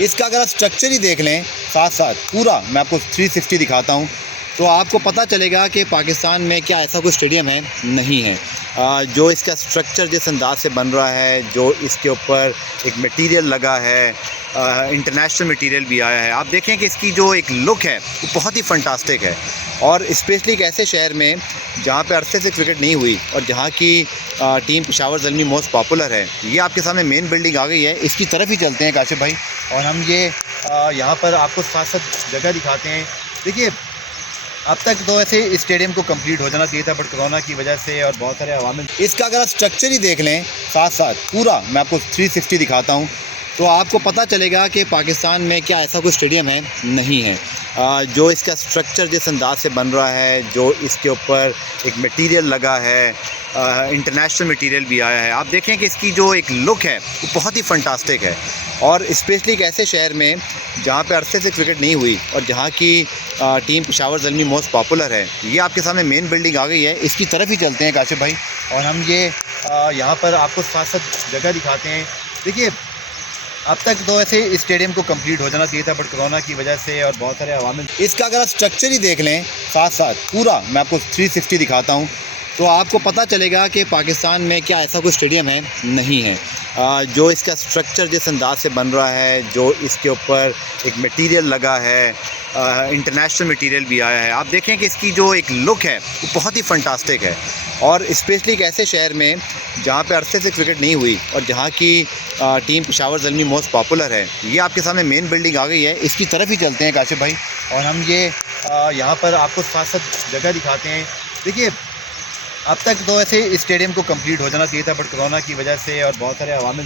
इसका अगर आप स्ट्रक्चर ही देख लें साथ साथ पूरा, मैं आपको 360 दिखाता हूँ, तो आपको पता चलेगा कि पाकिस्तान में क्या ऐसा कोई स्टेडियम है, नहीं है। जो इसका स्ट्रक्चर जिस अंदाज से बन रहा है, जो इसके ऊपर एक मटेरियल लगा है, इंटरनेशनल मटेरियल भी आया है, आप देखें कि इसकी जो एक लुक है वो बहुत ही फंटास्टिक है। और स्पेशली एक ऐसे शहर में जहाँ पे अरसे से क्रिकेट नहीं हुई और जहाँ की टीम पेशावर ज़ल्मी मोस्ट पॉपुलर है। ये आपके सामने मेन बिल्डिंग आ गई है, इसकी तरफ ही चलते हैं काशिफ भाई, और हम ये यहाँ पर आपको साथ साथ जगह दिखाते हैं। देखिए, अब तक तो ऐसे स्टेडियम को कंप्लीट हो जाना चाहिए था, बट कोरोना की वजह से और बहुत सारे अवामिल, इसका अगर आप स्ट्रक्चर ही देख लें साथ साथ पूरा, मैं आपको 360 दिखाता हूँ, तो आपको पता चलेगा कि पाकिस्तान में क्या ऐसा कोई स्टेडियम है, नहीं है। जो इसका स्ट्रक्चर जिस अंदाज से बन रहा है, जो इसके ऊपर एक मटेरियल लगा है, इंटरनेशनल मटेरियल भी आया है, आप देखें कि इसकी जो एक लुक है वो बहुत ही फंटास्टिक है। और स्पेशली एक ऐसे शहर में जहाँ पे अरसे से क्रिकेट नहीं हुई और जहाँ की टीम पेशावर ज़ल्मी मोस्ट पॉपुलर है। ये आपके सामने मेन बिल्डिंग आ गई है, इसकी तरफ ही चलते हैं काशिफ भाई, और हम ये यहाँ पर आपको साथ साथ जगह दिखाते हैं। देखिए, अब तक तो ऐसे स्टेडियम को कंप्लीट हो जाना चाहिए था, बट कोरोना की वजह से और बहुत सारे अवामिल, इसका अगर आप स्ट्रक्चर ही देख लें साथ साथ पूरा, मैं आपको 360 दिखाता हूँ, तो आपको पता चलेगा कि पाकिस्तान में क्या ऐसा कोई स्टेडियम है, नहीं है। जो इसका स्ट्रक्चर जिस अंदाज से बन रहा है, जो इसके ऊपर एक मटेरियल लगा है, इंटरनेशनल मटेरियल भी आया है, आप देखें कि इसकी जो एक लुक है वो बहुत ही फंटास्टिक है। और स्पेशली एक ऐसे शहर में जहाँ पे अरसे से क्रिकेट नहीं हुई और जहाँ की टीम पेशावर ज़ल्मी मोस्ट पॉपुलर है। ये आपके सामने मेन बिल्डिंग आ गई है, इसकी तरफ ही चलते हैं काशिफ भाई, और हम ये यहाँ पर आपको साथ साथ जगह दिखाते हैं। देखिए, अब तक तो ऐसे स्टेडियम को कंप्लीट हो जाना चाहिए था, बट कोरोना की वजह से और बहुत सारे अवामिल